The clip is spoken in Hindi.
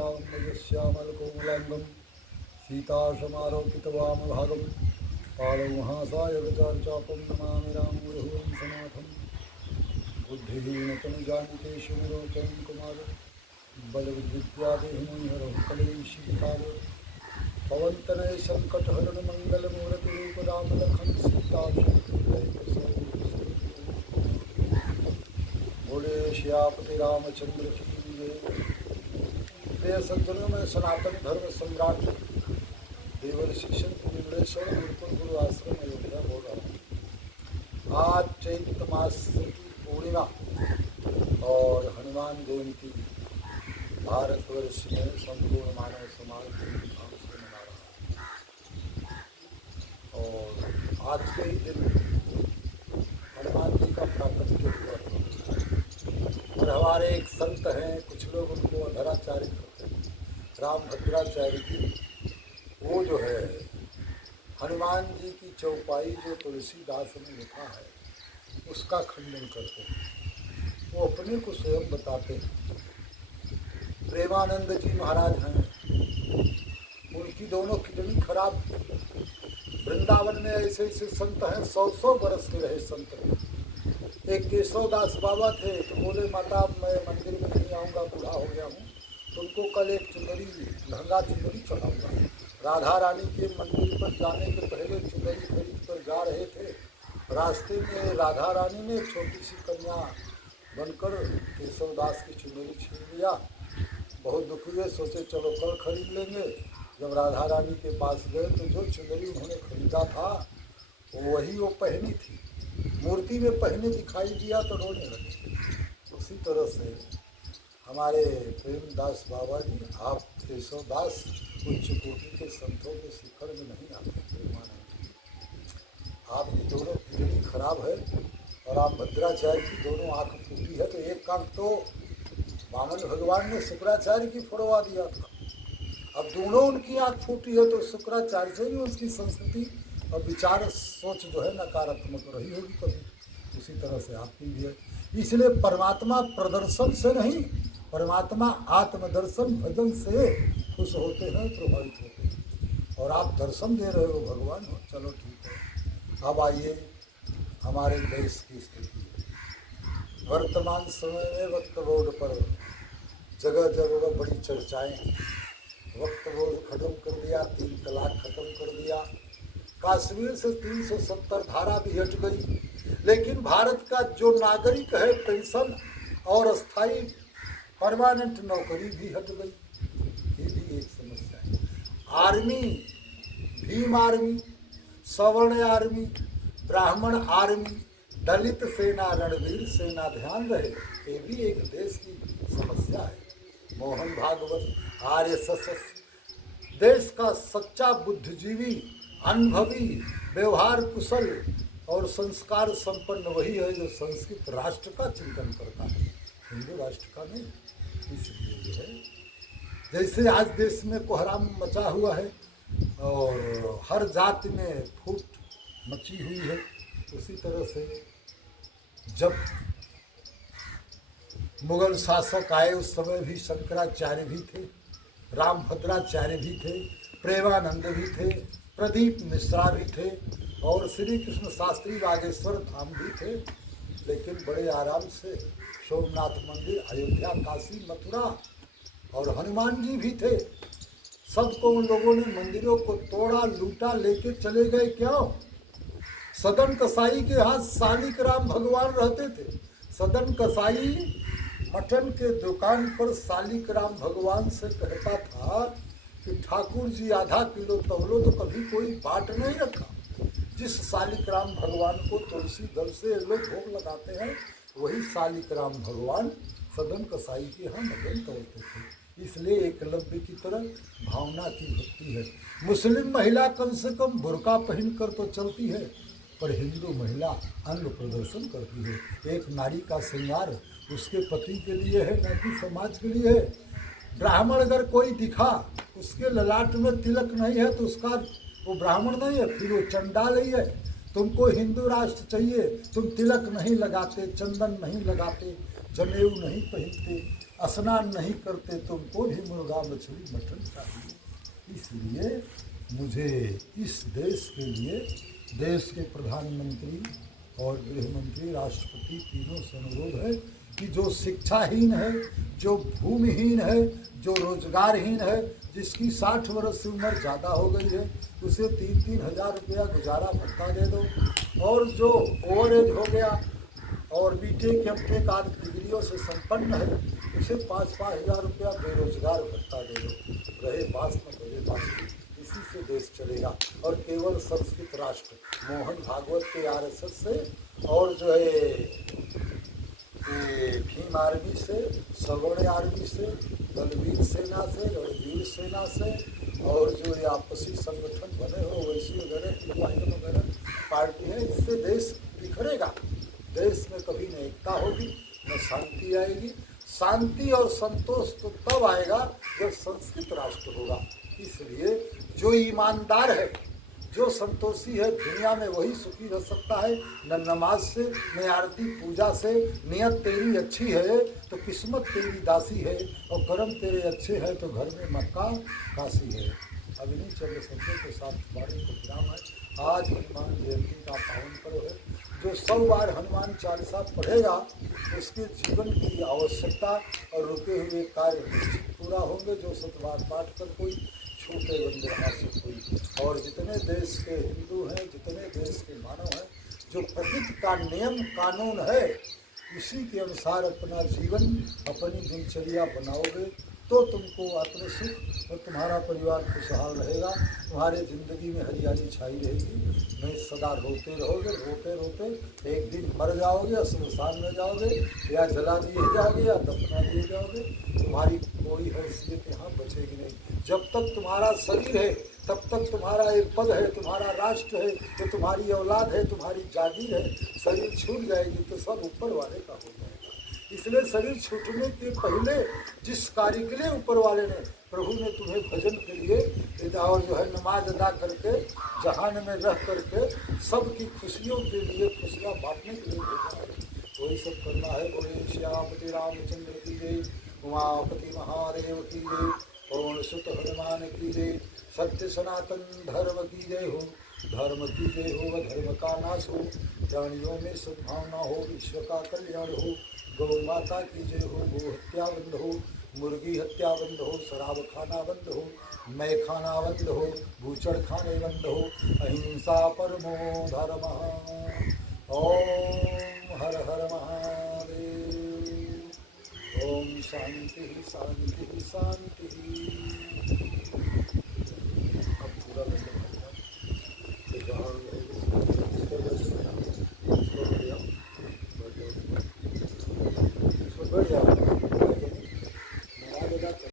नीलाम्बरश्यामलकोमलाङ्गं सीतासमारोपितवामभागं पालौ महासायकचार्चापं नमामि रामगुरुं सनाथं बुद्धिहीनतनुजानिकेषु निरोचनं कुमार बलविद्यादेहिमोहरं कलेशिकार पवनतनय संकटहरण मंगलमूर्तिरूप राम लखन सीता बोले श्यापति रामचंद्र की जय। प्रिय सज्जनों में सनातन धर्म सम्राट देवर्षि संत विमलेश्वर गुरुकुल गुरु आश्रम अयोध्या बोल रहा हूँ। आज चैत्र मास की पूर्णिमा और हनुमान जयंती भारतवर्ष में संपूर्ण मानव समाज धूमधाम से मना रहा है। और आज के ही दिन हनुमान जी का प्राकट्य हुआ था। और हमारे एक संत हैं, कुछ लोग उनको अधराचार्य कहते हैं, राम भद्राचार्य जी, वो जो है हनुमान जी की चौपाई जो तुलसीदास ने लिखा है उसका खंडन करते हैं। वो अपने को स्वयं बताते हैं। प्रेमानंद जी महाराज हैं, उनकी दोनों किडनी खराब। वृंदावन में ऐसे ऐसे संत हैं, 100 बरस के रहे संत। एक केशवदास बाबा थे तो बोले माता मैं मंदिर में नहीं आऊँगा, बूढ़ा हो गया हूँ, तुमको कल एक चुनरी महंगा चुनरी चढ़ाऊँगा। राधा रानी के मंदिर पर जाने के पहले चुनरी खरीद कर जा रहे थे। रास्ते में राधा रानी ने छोटी सी कन्या बनकर केशवदास की चुनरी छीन लिया। बहुत दुख हुए, सोचे चलो कल खरीद लेंगे। जब राधा रानी के पास गए तो जो चुनरी उन्होंने खरीदा था वही वो पहनी थी। मूर्ति में पहने दिखाई दिया तो रोने लगे। उसी तरह से हमारे प्रेमदास बाबा जी, आप केशवदास उच्च कोटि के संतों के शिखर में नहीं आते। प्रेमानंद आपकी दोनों किडनी खराब है और आप भद्राचार्य की दोनों आँख फूटी है। तो एक आँख तो वामन भगवान ने शुक्राचार्य की फोड़वा दिया था, अब दोनों उनकी आँख फूटी है तो शुक्राचार्य से भी उसकी संस्कृति और विचार सोच जो है नकारात्मक रही होगी कभी। उसी तरह से आपकी भी है। इसलिए परमात्मा प्रदर्शन से नहीं, परमात्मा आत्मदर्शन भजन से खुश होते हैं, प्रभावित होते हैं। और आप दर्शन दे रहे हो भगवान, चलो ठीक है। अब आइए हमारे देश की स्थिति। वर्तमान समय में वक्त बोर्ड पर जगह जगह बड़ी चर्चाएं। वक्त बोर्ड खत्म कर दिया, 3 तलाक खत्म कर दिया, कश्मीर से 370 धारा भी हट गई। लेकिन भारत का जो नागरिक है पेंशन और अस्थाई परमानेंट नौकरी भी हट गई। ये भी एक समस्या है। आर्मी, भीम आर्मी, सवर्ण आर्मी, ब्राह्मण आर्मी, दलित सेना, रणवीर सेना, ध्यान रहे ये भी एक देश की समस्या है। मोहन भागवत RSS देश का सच्चा बुद्धिजीवी, अनुभवी, व्यवहार कुशल और संस्कार संपन्न वही है जो संस्कृत राष्ट्र का चिंतन करता है, हिंदू राष्ट्र का नहीं। इसलिए जो है जैसे आज देश में कोहराम मचा हुआ है और हर जाति में फूट मची हुई है, उसी तरह से जब मुगल शासक आए उस समय भी शंकराचार्य भी थे, राम भद्राचार्य भी थे, प्रेमानंद भी थे, प्रदीप मिश्रा भी थे और श्री कृष्ण शास्त्री बागेश्वर धाम भी थे। लेकिन बड़े आराम से सोमनाथ मंदिर, अयोध्या, काशी, मथुरा और हनुमान जी भी थे। सबको उन लोगों ने मंदिरों को तोड़ा, लूटा, लेके चले गए। क्यों? सदन कसाई के हाथ शालिक राम भगवान रहते थे। सदन कसाई मटन के दुकान पर शालिक राम भगवान से कहता था कि ठाकुर जी आधा किलो तौलो, तो कभी कोई बाट नहीं रखा। जिस शालिक राम भगवान को तुलसी दल से लोग भोग लगाते हैं वही शालिक राम भगवान सदन कसाई के यहाँ मटन तोड़ते थे। इसलिए एकलव्य की तरह भावना की भक्ति है। मुस्लिम महिला कम से कम बुर्का पहन कर तो चलती है, पर हिंदू महिला अंग प्रदर्शन करती है। एक नारी का श्रृंगार उसके पति के लिए है, न कि समाज के लिए है। ब्राह्मण अगर कोई दिखा उसके ललाट में तिलक नहीं है तो उसका वो ब्राह्मण नहीं है, फिर वो चंडाल ही है। तुमको हिंदू राष्ट्र चाहिए, तुम तिलक नहीं लगाते, चंदन नहीं लगाते, जनेऊ नहीं पहनते, स्नान नहीं करते तुमको भी मुर्गा मछली मटन चाहिए। इसलिए मुझे इस देश के लिए देश के प्रधानमंत्री और गृह मंत्री राष्ट्रपति तीनों से अनुरोध है कि जो शिक्षाहीन है, जो भूमिहीन है, जो रोजगारहीन है, जिसकी 60 वर्ष से उम्र ज़्यादा हो गई है, उसे 3-3 हज़ार रुपया गुजारा भत्ता दे दो। और जो ओवर एज हो गया और बीटेक एमटेक आदि डिग्रियों से संपन्न है, उसे 5-5 हज़ार रुपया बेरोजगार भत्ता दे दो। रहे बास न बजे बास, इसी से देश चलेगा। और केवल संस्कृत राष्ट्र मोहन भागवत के आरएसएस से और जो है भीम आर्मी से, सवर्ण आर्मी से, बलवीर सेना से, रणवीर सेना से, और जो ये आपसी संगठन बने हो वैसी वगैरह पार्टी है, इससे देश बिखरेगा। देश में कभी न एकता होगी, न शांति आएगी। शांति और संतोष तो तब आएगा जब संस्कृत राष्ट्र होगा। इसलिए जो ईमानदार है, जो संतोषी है, दुनिया में वही सुखी रह सकता है। न नमाज से, न आरती पूजा से। नियत तेरी अच्छी है तो किस्मत तेरी दासी है, और कर्म तेरे अच्छे हैं तो घर में मक्का काशी है। अग्नि चंद्र शब्दों के साथ वाणी को विराम है। आज हनुमान जयंती का पावन पर्व है। जो 100 बार हनुमान चालीसा पढ़ेगा उसके जीवन की आवश्यकता और रुके हुए कार्य निश्चित पूरा होंगे। जो 100 बार पाठ कर कोई छूटे वंदना से कोई। और जितने देश के हिंदू हैं, जितने देश के मानव हैं, जो प्रकृति का नियम कानून है उसी के अनुसार अपना जीवन, अपनी दिनचर्या बनाओगे तो तुमको आत्मसुख और तुम्हारा परिवार खुशहाल रहेगा। तुम्हारे ज़िंदगी में हरियाली छाई रहेगी। नहीं सदा रोते रहोगे, रोते रोते एक दिन मर जाओगे, श्मशान में जाओगे, या जला दिए जाओगे या दफना दिए जाओगे। तुम्हारी कोई हैसियत यहाँ बचेगी नहीं। जब तक तुम्हारा शरीर है तब तक तुम्हारा एक पद है, तुम्हारा राष्ट्र है, तो तुम्हारी औलाद है, तुम्हारी जागीर है। शरीर छूट जाएगी तो सब ऊपर वाले का हो जाएगा। इसलिए शरीर छूटने के पहले जिस कार्य के लिए ऊपर वाले ने, प्रभु ने तुम्हें भजन के लिए और जो है नमाज अदा करके जहान में रह करके सबकी खुशियों के लिए, खुशियाँ बांटने के लिए भेजा है। वही सब करना है। बोले श्यामपति रामचंद्र की जय, उमापति महादेव की जय, पवन सुत हनुमान की जय। सत्य सनातन धर्म की जय हो, धर्म की जय हो, धर्म का नाश हो, प्राणियों में सद्भावना हो, विश्व का कल्याण हो। गौ माता की जय हो, गो हत्या बंद हो, मुर्गी हत्या बंद हो, शराब खाना बंद हो, मैं खाना बंद हो, भूचड़ खाने बंद हो, अहिंसा परमो धर्मः। ओम हर हर महादेव। ओम शांति शांति शांति।